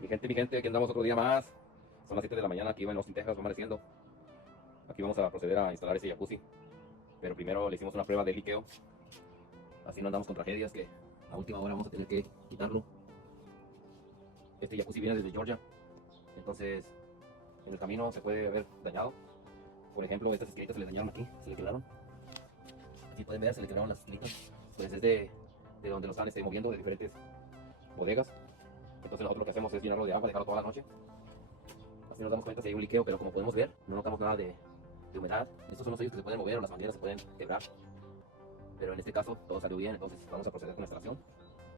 Mi gente, aquí andamos otro día más. Son las 7 de la mañana, aquí en Austin, Texas, va amaneciendo. Aquí vamos a proceder a instalar ese jacuzzi. Pero primero le hicimos una prueba de liqueo. Así no andamos con tragedias que a última hora vamos a tener que quitarlo. Este jacuzzi viene desde Georgia. Entonces, en el camino se puede haber dañado. Por ejemplo, estas esquinitas se le dañaron aquí, se le quebraron. Aquí pueden ver, se le quebraron las esquinitas. Pues es de donde lo están moviendo, de diferentes bodegas. Entonces nosotros lo que hacemos es llenarlo de agua, dejarlo toda la noche. Así nos damos cuenta si hay un liqueo, pero como podemos ver, no notamos nada de humedad. Estos son los sellos que se pueden mover o las mangueras se pueden quebrar. Pero en este caso todo salió bien, entonces vamos a proceder con la instalación.